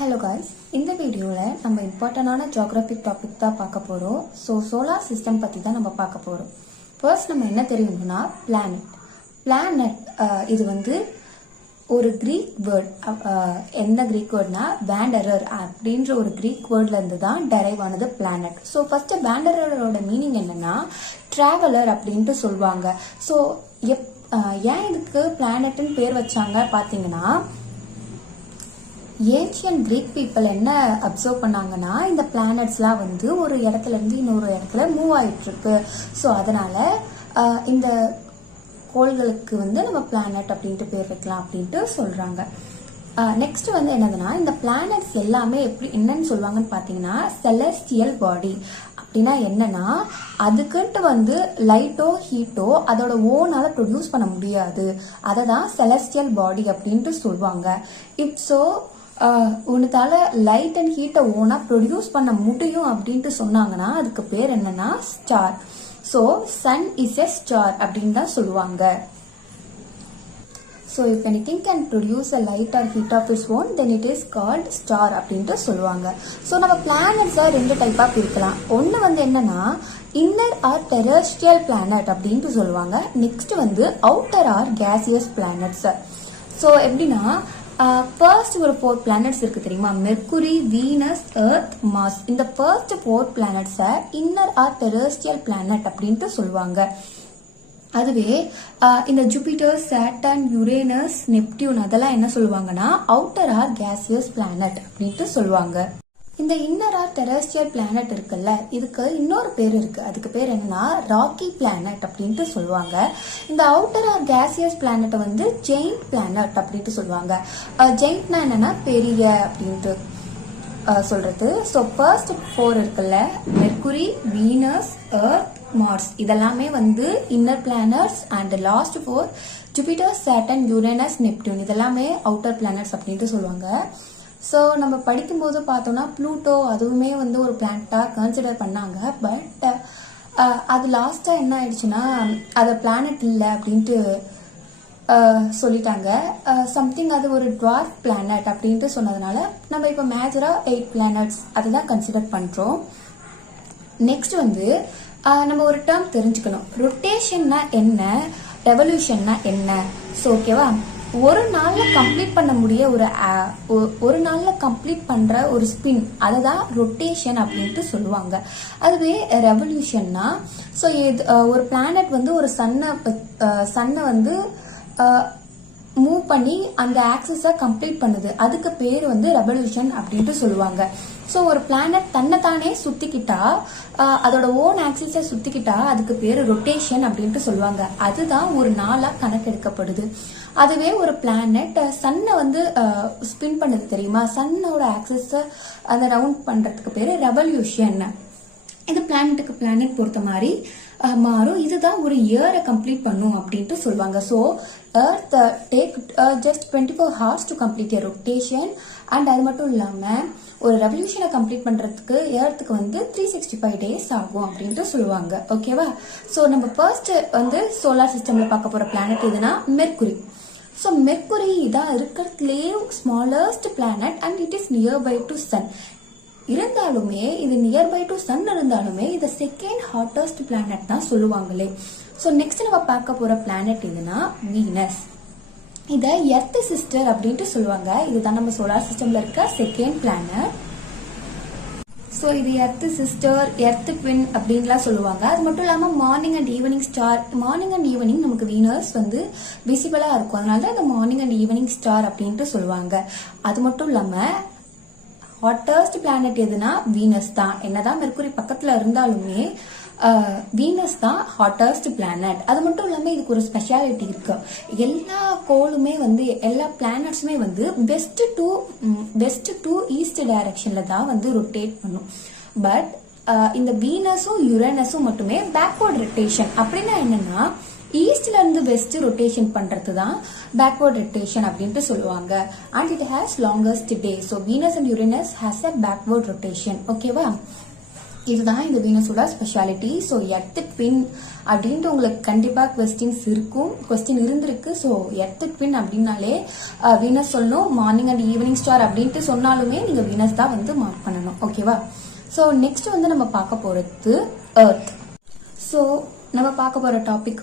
Hello guys, இந்த வீடியோவில் நம்ம இம்பார்ட்டண்டான ஜியோகிராஃபிக் டாபிக் தான் பார்க்க போகிறோம். சோலார் சிஸ்டம் பற்றி தான் நம்ம பார்க்க போகிறோம். ஃபர்ஸ்ட் நம்ம என்ன தெரியணும்னா பிளானட் இது வந்து ஒரு கிரீக் வேர்ட். என்ன கிரீக் வேர்ட்னா வேண்டரர் அப்படின்ற ஒரு கிரீக் வேர்ட்ல இருந்து தான் டெரைவ் ஆனது பிளானட். ஸோ ஃபர்ஸ்ட் வேண்டரரோட மீனிங் என்னன்னா டிராவலர் அப்படின்ட்டு சொல்லுவாங்க. ஸோ ஏன் இதுக்கு பிளானட்னு பேர் வச்சாங்க பார்த்தீங்கன்னா, ஏன்ஷியன் கிரீக் பீப்புள் என்ன அப்சர்வ் பண்ணாங்கன்னா, இந்த பிளானட்ஸ்லாம் வந்து ஒரு இடத்துல இருந்து இன்னொரு இடத்துல மூவ் ஆயிட்டு இருக்கு. ஸோ அதனால இந்த கோள்களுக்கு வந்து நம்ம பிளானட் அப்படின்ட்டு பேர் வைக்கலாம் அப்படின்ட்டு சொல்றாங்க. நெக்ஸ்ட் வந்து என்னதுன்னா, இந்த பிளானட்ஸ் எல்லாமே என்னன்னு சொல்லுவாங்கன்னு பாத்தீங்கன்னா செலஸ்டியல் பாடி. அப்படின்னா என்னன்னா, அதுக்குன்ட்டு வந்து லைட்டோ ஹீட்டோ அதோட ஓனால ப்ரொடியூஸ் பண்ண முடியாது. அதை தான் செலஸ்டியல் பாடி அப்படின்ட்டு சொல்லுவாங்க. இட்ஸோ உனத்தால லைட் அண்ட் ஹீட்டை ஓனா ப்ரொடியூஸ் பண்ண முடியும் அப்படின்ட்டு சொன்னாங்கன்னா அதுக்கு பேர் என்னன்னா star. So sun is a star அப்படின்னு தான் சொல்லுவாங்க. So if anything can produce a light or heat of its own then it is called star அப்படின்ட்டு சொல்லுவாங்க. ஸோ நம்ம பிளானட்ஸை ரெண்டு டைப்பாக பிரிக்கலாம். ஒன்று வந்து என்னன்னா இன்னர் ஆர் டெரஸ்ட்ரியல் பிளானட் அப்படின்ட்டு சொல்லுவாங்க. நெக்ஸ்ட் வந்து outer or gaseous planets. So எப்படின்னா, ஃபர்ஸ்ட் ஒரு 4 பிளானட்ஸ் இருக்கு தெரியுமா, மெர்க்குரி, வீனஸ், எர்த், மார்ஸ். இந்த ஃபர்ஸ்ட் 4 பிளானட்ஸை இன்னர் ஆர் டெரஸ்ட்ரியல் பிளானட் அப்படின்ட்டு சொல்லுவாங்க. அதுவே இந்த ஜூபிட்டர், சாட்டர்ன், யுரேனஸ், நெப்டியூன் அதெல்லாம் என்ன சொல்லுவாங்கன்னா அவுட்டர் ஆர் கேசியஸ் பிளானட் அப்படின்ட்டு சொல்லுவாங்க. இந்த இன்னர் ஆர் டெரஸ்ட்ரியல் பிளானட் இருக்குல்ல, இதுக்கு இன்னொரு பேர் இருக்கு. அதுக்கு பேர் என்னன்னா ராக்கி பிளானட் அப்படின்ட்டு சொல்லுவாங்க. இந்த அவுட்டர் ஆர் கேசியஸ் பிளானட்டை வந்து ஜெயிண்ட் பிளானட் அப்படின்ட்டு சொல்லுவாங்க. ஜெயிண்ட்னா என்னன்னா பெரிய அப்படின்ட்டு சொல்றது. ஸோ ஃபர்ஸ்ட் 4 இருக்குல்ல, மெர்க்குரி, வீனஸ், எர்த், மார்ஸ் இதெல்லாமே வந்து inner planets. And last 4 Jupiter, Saturn, Uranus, Neptune இதெல்லாமே அவுட்டர் பிளானட்ஸ் அப்படின்ட்டு சொல்லுவாங்க. ஸோ நம்ம படிக்கும்போது பார்த்தோம்னா ப்ளூட்டோ அதுவுமே வந்து ஒரு பிளானட்டாக கன்சிடர் பண்ணாங்க. பட் அது லாஸ்ட்டாக என்ன ஆயிடுச்சுன்னா அது பிளானட் இல்லை அப்படின்ட்டு சொல்லிட்டாங்க. சம்திங் அது ஒரு ட்வார்ஃப் பிளானட் அப்படின்ட்டு சொன்னதுனால நம்ம இப்போ மேஜராக 8 பிளானட்ஸ் அதை தான் கன்சிடர் பண்ணுறோம். நெக்ஸ்ட் வந்து நம்ம ஒரு டேர்ம் தெரிஞ்சுக்கணும். ரொட்டேஷன்னா என்ன, ரெவல்யூஷன்னா என்ன. ஸோ ஓகேவா, ஒரு நாள்ல கம்ப்ளீட் பண்ண முடிய ஒரு நாள்ல கம்ப்ளீட் பண்ற ஒரு ஸ்பின் அதை தான் ரொட்டேஷன் அப்படின்ட்டு சொல்லுவாங்க. அதுவே ரெவல்யூஷன்னா, ஸோ ஒரு பிளானட் வந்து ஒரு சன்னை வந்து மூவ் பண்ணி அந்த ஆக்சிஸை கம்ப்ளீட் பண்ணுது, அதுக்கு பேர் வந்து ரெவல்யூஷன் அப்படின்ட்டு சொல்லுவாங்க. ஸோ ஒரு பிளானட் தன்னைத்தானே சுத்திக்கிட்டா, அதோட ஓன் ஆக்சிஸை சுத்திக்கிட்டா அதுக்கு பேர் ரொட்டேஷன் அப்படின்ட்டு சொல்லுவாங்க. அதுதான் ஒரு நாளா கணக்கெடுக்கப்படுது. அதுவே ஒரு பிளானட் சன்னை வந்து ஸ்பின் பண்ணுது தெரியுமா, சன்னோட ஆக்சிஸை அந்த ரவுண்ட் பண்றதுக்கு பேரு ரெவல்யூஷன். இது பிளானட்டுக்கு பிளானட் பொறுத்த மாதிரி மாறும். இதுதான் ஒரு இயரை கம்ப்ளீட் பண்ணும் அப்படின்ட்டு சொல்லுவாங்க. So earth take just 24 hours to complete a rotation. And அது மட்டும் இல்லாமல் ஒரு ரெவல்யூஷனை கம்ப்ளீட் பண்ணுறதுக்கு எர்த்துக்கு வந்து 365 days ஆகும் அப்படின்ட்டு சொல்லுவாங்க. ஓகேவா, ஸோ நம்ம ஃபர்ஸ்ட் வந்து சோலார் சிஸ்டமில் பார்க்க போகிற பிளானட் எதுனா மெர்க்குரி. ஸோ மெர்க்குரி இதான் இருக்கிறதுலே smallest planet and it is nearby to sun. இருந்தாலுமே இது நியர்பை டு சன் இருந்தாலுமே இது செகண்ட் ஹாட்டஸ்ட் பிளானட் தான் சொல்லுவாங்களே. ஸோ நெக்ஸ்ட் நம்ம பார்க்க போற பிளானட் எதுனா வீனஸ். இதை எர்த் சிஸ்டர் அப்படின்ட்டு சொல்லுவாங்க. இதுதான் நம்ம சோலார் சிஸ்டம்ல இருக்க செகண்ட் பிளானட். ஸோ இது எர்த் சிஸ்டர், எர்த் ட்வின் அப்படின்லாம் சொல்லுவாங்க. அது மட்டும் இல்லாமல் morning and evening star. Morning and evening நமக்கு வீனஸ் வந்து விசிபிளா இருக்கும், அதனால தான் இந்த மார்னிங் அண்ட் ஈவினிங் ஸ்டார் அப்படின்ட்டு சொல்லுவாங்க. அது மட்டும் இல்லாமல் ஹாட்டஸ்ட் பிளானட் எதுனா வீனஸ் தான். என்னதான் மெர்க்குரி பக்கத்துல இருந்தாலுமே வீனஸ் தான் ஹாட்டஸ்ட் பிளானட். அது மட்டும் இல்லாம இதுக்கு ஒரு ஸ்பெஷாலிட்டி இருக்கு. எல்லா கோளுமே வந்து எல்லா பிளானட்ஸுமே வந்து வெஸ்ட் டு ஈஸ்ட் டைரக்ஷன்ல தான் வந்து ரொட்டேட் பண்ணும். பட் இந்த வீனஸும் யுரேனஸும் மட்டுமே பேக்வர்ட் ரொட்டேஷன். அப்படின்னா என்னன்னா ஈஸ்ட்ல இருந்து வெஸ்ட் ரொட்டேஷன் பண்றது தான் பேக்வர்ட் ரொட்டேஷன் அப்படின்ட்டு சொல்லுவாங்க. And it has longest day. So Venus and Uranus has a backward rotation. ஓகேவா, இதுதான் இந்த வீனஸோட ஸ்பெஷாலிட்டி. ஸோ எர்த் ட்வின் அப்படின்ட்டு உங்களுக்கு கண்டிப்பாக கொஸ்டின் இருந்திருக்கு. ஸோ எர்த் ட்வின் அப்படின்னாலே வீனஸ் சொல்லணும். மார்னிங் அண்ட் ஈவினிங் ஸ்டார் அப்படின்ட்டு சொன்னாலுமே நீங்கள் வீனஸ் தான் வந்து மார்க் பண்ணணும். ஓகேவா? ஸோ நெக்ஸ்ட் வந்து நம்ம பார்க்க போகிறது எர்த். ஸோ நம்ம பார்க்க போற டாபிக்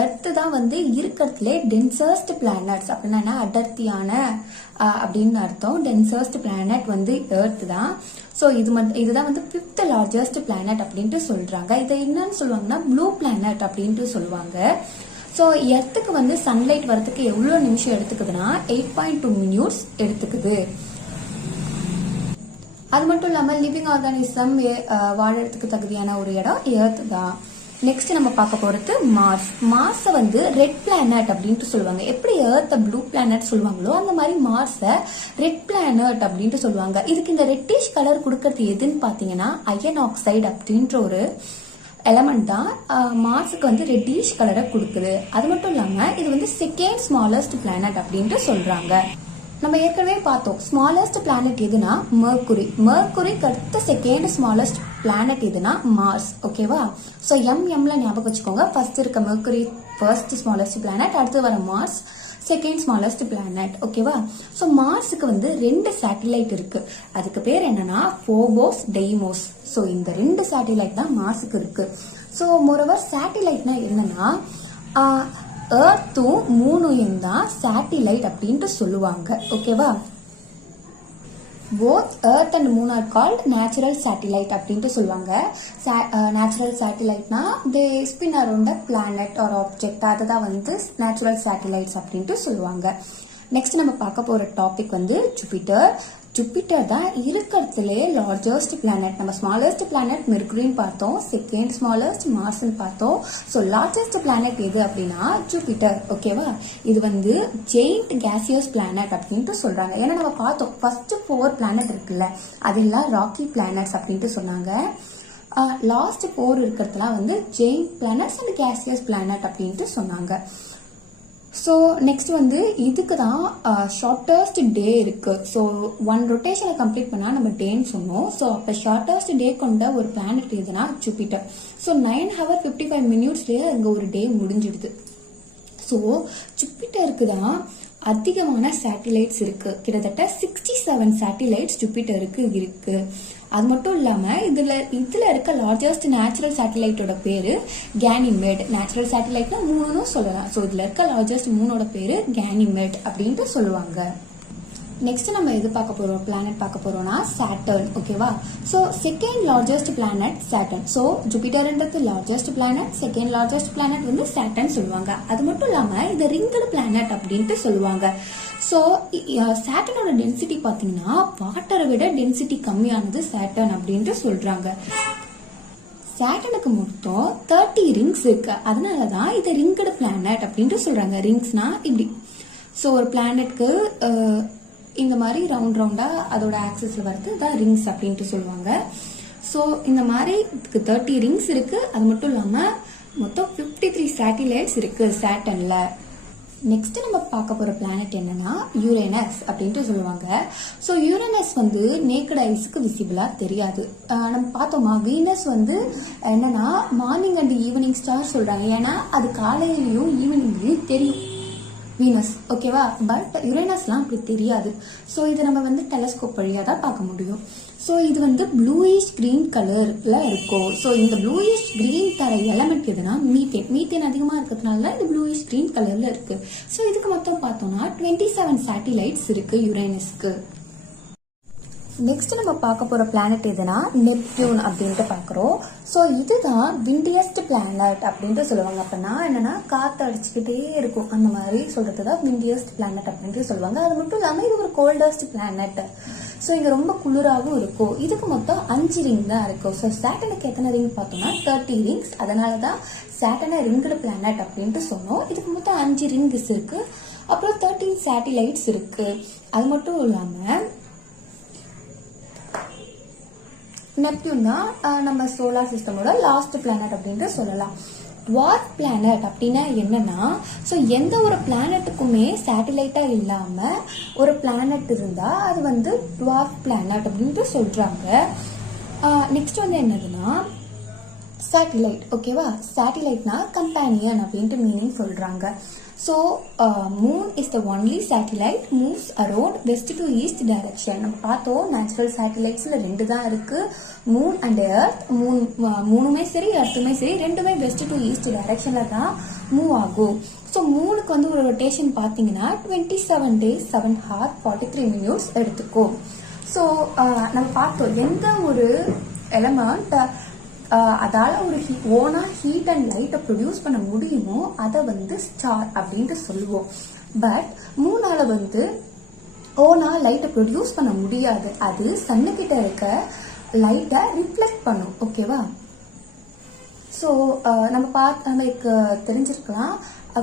எர்த் தான் வந்து இருக்கிறதுலே டென்சஸ்ட் பிளானட்ஸ் அப்படின்னா அடர்த்தியான அப்படின்னு அர்த்தம். டென்சஸ்ட் பிளானட் வந்து எர்த் தான். ஸோ இதுதான் வந்து 5th லார்ஜஸ்ட் பிளானட் அப்படின்ட்டு சொல்றாங்க. இதை என்னன்னு சொல்லுவாங்கன்னா ப்ளூ பிளானட் அப்படின்ட்டு சொல்லுவாங்க. ஸோ எர்த்துக்கு வந்து சன்லைட் வரதுக்கு எவ்வளோ நிமிஷம் எடுத்துக்குதுன்னா 8.2 மினிட்ஸ் எடுத்துக்குது. அது மட்டும் இல்லாமல் லிவிங் ஆர்கானிசம் வாழறதுக்கு தகுதியான ஒரு இடம் எர்த் தான். நெக்ஸ்ட் நம்ம பார்க்க போறது மார்ஸ். மார்ஸை வந்து ரெட் பிளானட் அப்படின்ட்டு சொல்லுவாங்க. எப்படி எர்த் ப்ளூ பிளானட் சொல்லுவாங்களோ அந்த மாதிரி மார்ஸை ரெட் பிளானட் அப்படின்ட்டு சொல்லுவாங்க. இதுக்கு இந்த ரெட்டிஷ் கலர் கொடுக்கறது எதுன்னு பாத்தீங்கன்னா அயன் ஆக்சைடு அப்படின்ற ஒரு எலமெண்ட் தான் மார்ஸுக்கு வந்து ரெட்டிஷ் கலரை கொடுக்குது. அது மட்டும் இல்லாம இது வந்து செகண்ட் ஸ்மாலஸ்ட் பிளானட் அப்படின்ட்டு சொல்றாங்க. நம்ம ஏற்கனவே பார்த்தோம் ஸ்மாலஸ்ட் பிளானட் எதுனா மர்க்குரிக்கு அடுத்த செகண்ட் ஸ்மாலஸ்ட் பிளானட் எதுனா மார்ஸ். ஓகேவா? ஸோ எம்ல ஞாபகம் வச்சுக்கோங்க. ஃபர்ஸ்ட் இருக்க மர்க்குரி ஃபர்ஸ்ட் ஸ்மாலஸ்ட் பிளானட், அடுத்து வர மார்ஸ் செகண்ட் ஸ்மாலஸ்ட் பிளானட். ஓகேவா? ஸோ மார்ஸுக்கு வந்து 2 சேட்டிலைட் இருக்கு. அதுக்கு பேர் என்னன்னா ஃபோபோஸ், டெய்மோஸ். ஸோ இந்த 2 சேட்டிலைட் தான் மார்ஸுக்கு இருக்கு. ஸோ மோரோவர் சேட்டிலைட்னா என்னன்னா எர்த்தும் மூணும் தான் சேட்டிலைட் அப்படின்ட்டு சொல்லுவாங்க. ஓகேவா? Both earth and moon are called natural satellite அப்படின்ட்டு சொல்லுவாங்க. நேச்சுரல் சேட்டிலைட்னா they spin around a planet or object, அதுதான் வந்து நேச்சுரல் சேட்டிலைட்ஸ் அப்படின்ட்டு சொல்லுவாங்க. நெக்ஸ்ட் நம்ம பார்க்க போற டாபிக் வந்து ஜூபிட்டர். ஜூபிட்டர் தான் இருக்கிறதுலே லார்ஜஸ்ட் பிளானட். நம்ம ஸ்மாலஸ்ட் பிளானட் மெர்க்குரின்னு பார்த்தோம், செகண்ட் ஸ்மாலஸ்ட் மார்ஸ்ன்னு பார்த்தோம். ஸோ லார்ஜஸ்ட் பிளானட் எது அப்படின்னா ஜூபிட்டர். ஓகேவா? இது வந்து ஜெயிண்ட் கேசியஸ் பிளானட் அப்படின்ட்டு சொல்றாங்க. ஏன்னா நம்ம பார்த்தோம் ஃபர்ஸ்ட் 4 பிளானட் இருக்குல்ல அதெல்லாம் ராக்கி பிளானட்ஸ் அப்படின்ட்டு சொன்னாங்க. லாஸ்ட் 4 இருக்கிறதுலாம் வந்து giant planets and gaseous planet அப்படின்ட்டு சொன்னாங்க. ஸோ நெக்ஸ்ட் வந்து இதுக்கு தான் ஷார்ட்டஸ்ட் டே இருக்கு. ஸோ 1 ரொட்டேஷனை கம்ப்ளீட் பண்ணா நம்ம டேன்னு சொன்னோம். ஸோ அப்போ ஷார்ட்டஸ்ட் டே கொண்ட ஒரு பிளானட் எதுனா ஜூபிட்டர். ஸோ 9 hours 55 minutesலயே அங்கே ஒரு டே முடிஞ்சிடுது. ஸோ ஜூபிட்டருக்கு தான் அதிகமான சேட்டிலைட்ஸ் இருக்கு. கிட்டத்தட்ட 67 சேட்டிலைட்ஸ் ஜூபிட்டருக்கு இருக்கு. அது மட்டும் இல்லாம இதுல இருக்க லார்ஜஸ்ட் நேச்சுரல் சேட்டிலைட்டோட பேரு கேனிமேட். நேச்சுரல் சேட்டிலைட்னா 3ன்னு சொல்லலாம். ஸோ இதுல இருக்க லார்ஜஸ்ட் 3ஓட பேரு கேனிமேட் அப்படின்ட்டு சொல்லுவாங்க. நெக்ஸ்ட் நம்ம எது பார்க்க போறோம் பிளானட் பார்க்க போறோம்னா சாட்டர்ன். ஓகேவா? So second largest planet Saturn. So ஜூபிட்டர்ன்றது largest planet, second largest planet வந்து சாட்டர்ன் சொல்லுவாங்க. அது மட்டும் இல்லாம இது ரிங்கடு பிளானட் அப்படின்ட்டு சொல்லுவாங்க. ஸோ சாட்டர்னோட டென்சிட்டி பார்த்தீங்கன்னா வாட்டரை விட டென்சிட்டி கம்மியானது சாட்டர்ன் அப்படின்ட்டு சொல்றாங்க. சாட்டர்னுக்கு மொத்தம் 30 ரிங்ஸ் இருக்கு. அதனாலதான் இது ரிங்கடு பிளானட் அப்படின்ட்டு சொல்றாங்க. ரிங்ஸ்னா இப்படி. ஸோ ஒரு பிளானட்க்கு இந்த மாதிரி ரவுண்டா அதோட ஆக்சஸ்ல வருது தான் ரிங்ஸ் அப்படின்ட்டு சொல்லுவாங்க. ஸோ இந்த மாதிரி 30 ரிங்ஸ் இருக்கு. அது மட்டும் இல்லாம மொத்தம் 53 சேட்டிலைட்ஸ் இருக்கு சாட்டர்ன்ல. நெக்ஸ்ட் நம்ம பார்க்க போற பிளானட் என்னன்னா யுரேனஸ் அப்படின்ட்டு சொல்லுவாங்க. ஸோ யுரேனஸ் வந்து நேக்கட் ஐஸ்க்கு விசிபிளா தெரியாது. நம்ம பார்த்தோமா வீனஸ் வந்து என்னன்னா மார்னிங் அண்ட் ஈவினிங் ஸ்டார் சொல்றாங்க. ஏன்னா அது காலையிலயும் ஈவினிங்லயும் தெரியும் வீனஸ். ஓகேவா? பட் யுரேனஸ்லாம் அப்படி தெரியாது. ஸோ இதை நம்ம வந்து டெலஸ்கோப் வழியாக தான் பார்க்க முடியும். ஸோ இது வந்து ப்ளூயிஷ் கிரீன் கலர்ல இருக்கும். ஸோ இந்த ப்ளூயிஷ் கிரீன் தர எலமெண்ட் எதுனா மீத்தேன் அதிகமாக இருக்கிறதுனால இந்த ப்ளூயிஷ் கிரீன் கலர்ல இருக்கு. ஸோ இதுக்கு மொத்தம் பார்த்தோம்னா 27 சேட்டிலைட்ஸ் இருக்கு யுரேனஸ்க்கு. நெக்ஸ்ட் நம்ம பார்க்க போற பிளானட் எதுனா நெப்டியூன் அப்படின்ட்டு பாக்குறோம். ஸோ இதுதான் விண்டியஸ்ட் பிளானட் அப்படின்ட்டு சொல்லுவாங்க. அப்படின்னா என்னன்னா காத்து அடிச்சுக்கிட்டே இருக்கும் அந்த மாதிரி சொல்றதுதான் விண்டியஸ்ட் பிளானட் அப்படின்ட்டு சொல்லுவாங்க. அது மட்டும் இல்லாம இது ஒரு கோல்டஸ்ட் பிளானட். ஸோ இங்க ரொம்ப குளிராகவும் இருக்கும். இதுக்கு மொத்தம் 5 ரிங் தான் இருக்கும். ஸோ சாட்டர்னுக்கு எத்தனை ரிங் பார்த்தோம்னா 30 ரிங்ஸ். அதனாலதான் சாட்டர்னை ரிங்கடு பிளானட் அப்படின்ட்டு சொன்னோம். இதுக்கு மொத்தம் 5 ரிங்ஸ் இருக்கு. அப்புறம் 13 சேட்டிலைட்ஸ் இருக்கு. அது மட்டும் இல்லாம நெப்டியூன் தான் நம்ம சோலார் சிஸ்டமோட லாஸ்ட் பிளானட் அப்படின்ட்டு சொல்லலாம். டுவார்ஃப் பிளானட் அப்படின்னா என்னன்னா ஸோ எந்த ஒரு பிளானட்டுக்குமே சேட்டிலைட்டா இல்லாம ஒரு பிளானட் இருந்தா அது வந்து டுவார்ஃப் பிளானட் அப்படின்ட்டு சொல்றாங்க. நெக்ஸ்ட் வந்து என்னதுன்னா சேட்டிலைட். ஓகேவா, சேட்டிலைட்னா கம்பேனியன் அப்படின்ட்டு மீனிங் சொல்றாங்க. So moon is the only satellite moves around west to east direction. நம்ம பார்த்தோம் நேச்சுரல் சேட்டிலைட்ஸ்ல 2 தான் இருக்கு, மூன் அண்ட் எர்த். மூணுமே சரி எர்த்துமே சரி ரெண்டுமே வெஸ்ட் டு ஈஸ்ட் டைரக்ஷன்ல தான் மூவ் ஆகும். ஸோ மூணுக்கு வந்து ஒரு ரொட்டேஷன் பார்த்தீங்கன்னா 27 days 7 hours 43 minutes எடுத்துக்கும். ஸோ நம்ம பார்த்தோம் எந்த ஒரு எலமெண்ட் அதால ஒரு ஓனா ஹீட் அண்ட் லைட்டை ப்ரொடியூஸ் பண்ண முடியுமோ அதை வந்து ஸ்டார் அப்படின்ட்டு சொல்லுவோம். பட் மூணால வந்து ஓனா லைட்டை ப்ரொடியூஸ் பண்ண முடியாது, அது சன்னுக்கிட்ட இருக்க லைட்டை ரிஃப்ளெக்ட் பண்ணும். ஓகேவா, ஸோ நம்மளுக்கு தெரிஞ்சிருக்கலாம்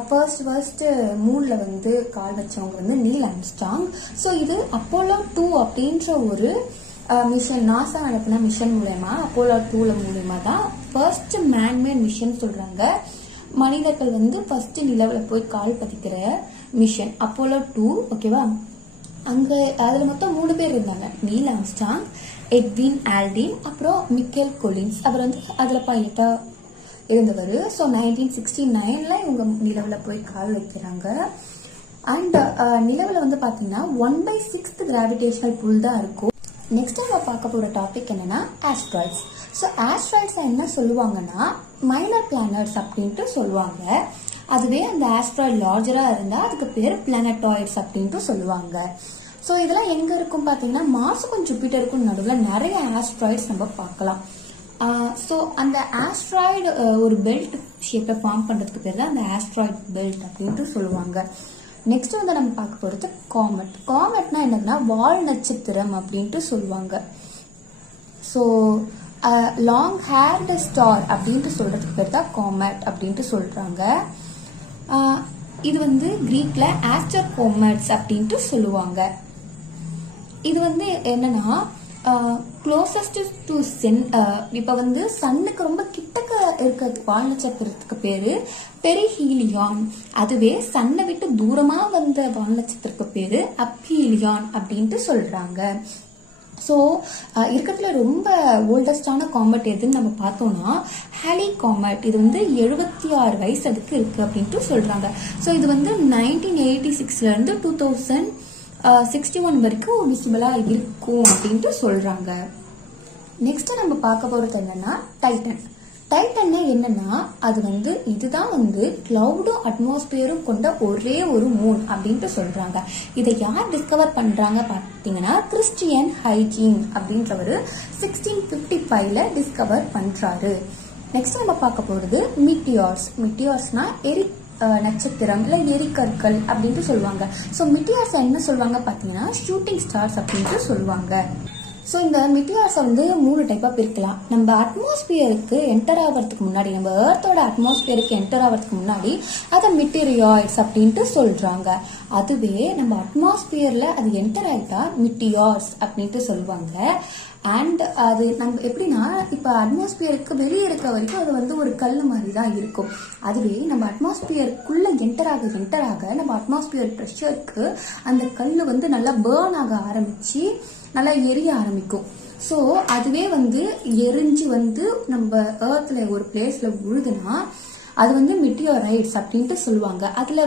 ஃபர்ஸ்ட் மூன்ல வந்து கால் வச்சவங்க வந்து நீல் ஆம்ஸ்ட்ராங். ஸோ இது அப்போலோ 2 அப்படின்ற ஒரு மிஷன், நாசா அனுப்பின மிஷன் மூலயமா, அப்போலோ 2 மூலயமா தான் ஃபர்ஸ்ட் மேன்மேட் மிஷன் சொல்றாங்க. மனிதர்கள் வந்து ஃபர்ஸ்ட் நிலவில் போய் கால் பதிக்கிற மிஷன் அப்போலோ 2. ஓகேவா, அங்க அதுல மொத்தம் 3 பேர் இருந்தாங்க, நீல் ஆம்ஸ்ட்ராங், எட்வின் ஆல்டின், அப்புறம் மிக்கேல் கொலின்ஸ். அவர் வந்து அதுல பைலட்டா இருந்தவர். ஸோ 1969 இவங்க நிலவில் போய் கால் வைக்கிறாங்க. அண்ட் நிலவில் வந்து பாத்தீங்கன்னா 1/6 கிராவிடேஷனல் புல் தான் இருக்கும். நெக்ஸ்ட் நம்ம பார்க்க போற டாபிக் என்னன்னா ஆஸ்ட்ராய்ட்ஸ். ஸோ ஆஸ்ட்ராய்ட்ஸ் என்ன சொல்லுவாங்கன்னா மைனர் பிளானட்ஸ் அப்படின்ட்டு சொல்லுவாங்க. அதுவே அந்த ஆஸ்ட்ராய்ட் லார்ஜரா இருந்தா அதுக்கு பேர் பிளானட்டாய்ட்ஸ் அப்படின்ட்டு சொல்லுவாங்க. ஸோ இதெல்லாம் எங்க இருக்கும் பாத்தீங்கன்னா மார்ஸுக்கும் ஜூபிட்டருக்கும் நடுவில் நிறைய ஆஸ்ட்ராய்ட்ஸ் நம்ம பார்க்கலாம். ஸோ அந்த ஆஸ்ட்ராய்டு ஒரு பெல்ட் ஷேப்பை ஃபார்ம் பண்றதுக்கு பேர் தான் அந்த ஆஸ்ட்ராய்ட் பெல்ட் அப்படின்ட்டு சொல்லுவாங்க. நெக்ஸ்ட் வந்து நம்ம பார்க்க போறது காமெட். காமெட்னா என்னன்னா வால் நட்சத்திரம் அப்படின்ட்டு சொல்லுவாங்க. ஸோ லாங் ஹேர்டு ஸ்டார் அப்படின்ட்டு சொல்றதுக்கு பேர் தான் காமெட் அப்படின்ட்டு சொல்றாங்க. இது வந்து கிரீக்ல ஆஸ்டர் கோமெட்ஸ் அப்படின்ட்டு சொல்லுவாங்க. இது வந்து என்னன்னா க்ளோசஸ்ட் டு சன். இப்ப வந்து சன்னுக்கு ரொம்ப கிட்டக்க இருக்க வால் நட்சத்திரத்துக்கு பேரு பெரிஹீலியான். அதுவே சன்னை விட்டு தூரமா வந்த வால் நட்சத்திரத்துக்கு பேரு அப்ஹீலியான் அப்படின்ட்டு சொல்றாங்க. ஸோ இருக்கிறதுல ரொம்ப ஓல்டஸ்டான காமெட் எதுன்னு நம்ம பார்த்தோம்னா ஹேலி காமெட். இது வந்து 76 வயசு அதுக்கு இருக்கு அப்படின்ட்டு சொல்றாங்க. ஸோ இது வந்து 1986 இருந்து 2061 வரைக்கும் விசிபிளா இருக்கும் அப்படின்ட்டு சொல்றாங்க. நெக்ஸ்ட் நம்ம பார்க்க போறது என்னன்னா டைட்டன். டைட்டன் என்னன்னா அது வந்து இதுதான் வந்து கிளவுடும் அட்மாஸ்பியரும் கொண்ட ஒரே ஒரு மூன் அப்படின்ட்டு சொல்றாங்க. இதை யார் டிஸ்கவர் பண்றாங்க பாத்தீங்கன்னா கிறிஸ்டியன் ஹைஜீன் அப்படின்றவரு 1655 டிஸ்கவர் பண்றாரு. நெக்ஸ்ட் நம்ம பார்க்க போறது மிட்டியார்ஸ். மிட்டியார்ஸ்னா நட்சத்திரம் இல்ல எரிக்கற்கள் அப்படின்ட்டு சொல்லுவாங்க. ஸோ மிட்டியார்ஸ் என்ன சொல்லுவாங்க பாத்தீங்கன்னா ஷூட்டிங் ஸ்டார்ஸ் அப்படின்ட்டு சொல்லுவாங்க. ஸோ இந்த மிட்டியார்ஸை வந்து 3 டைப்பா பிரிக்கலாம். நம்ம அட்மாஸ்பியருக்கு என்டர் ஆகிறதுக்கு முன்னாடி, நம்ம எர்த்தோட அட்மாஸ்பியருக்கு என்டர் ஆகிறதுக்கு முன்னாடி அதை மிட்டீரியாய்ட்ஸ் அப்படின்ட்டு சொல்றாங்க. அதுவே நம்ம அட்மாஸ்பியர்ல அது என்டர் ஆயிட்டா மிட்டியார்ஸ் அப்படின்ட்டு சொல்லுவாங்க. அண்ட் அது நம்ம எப்படின்னா இப்ப அட்மாஸ்பியருக்கு வெளியே இருக்க வரைக்கும் அது வந்து ஒரு கல் மாதிரி தான் இருக்கும். அதுவே நம்ம அட்மாஸ்பியருக்குள்ள என்டர் ஆக நம்ம அட்மாஸ்பியர் ப்ரெஷருக்கு அந்த கல் வந்து நல்லா பேர்ன் ஆக ஆரம்பிச்சு நல்லா எரிய ஆரம்பிக்கும். ஸோ அதுவே வந்து எரிஞ்சு வந்து நம்ம எர்த்ல ஒரு பிளேஸ்ல விழுதுன்னா அது வந்து மிட்டியோரைட்ஸ் அப்படின்ட்டு சொல்லுவாங்க. அதுல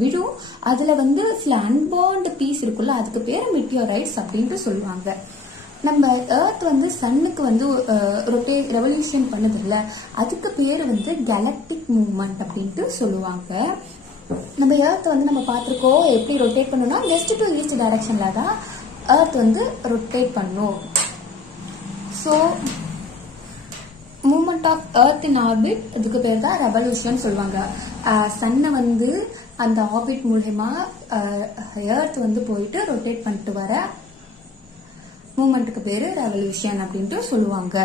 விழும், அதுல வந்து சில அன்பவுண்ட் பீஸ் இருக்குல்ல, அதுக்கு பேர் மிட்டியோரைட்ஸ் அப்படின்ட்டு சொல்லுவாங்க. நம்ம எர்த் வந்து சன்னுக்கு வந்து ரெவல்யூஷன் பண்ணுது இல்ல, அதுக்கு பேர் வந்து கேலக்டிக் மூவ்மெண்ட் அப்படின்ட்டு சொல்லுவாங்க. நம்ம எர்த் வந்து நம்ம பார்த்துருக்கோம் எப்படி ரொட்டேட் பண்ணணும்னா வெஸ்ட் டு ஈஸ்ட் டைரக்ஷன்ல தான் எர்த் வந்து ரொட்டேட் பண்ணும். So movement of earth in orbit, இதுக்கு பேர் தான் ரெவல்யூஷன் சொல்லுவாங்க. சன்னை வந்து அந்த ஆர்பிட் மூலமா எர்த் வந்து போயிட்டு ரொட்டேட் பண்ணிட்டு வர மூவ்மெண்ட்டுக்கு பேரு ரெவல்யூஷன் அப்படின்ட்டு சொல்லுவாங்க.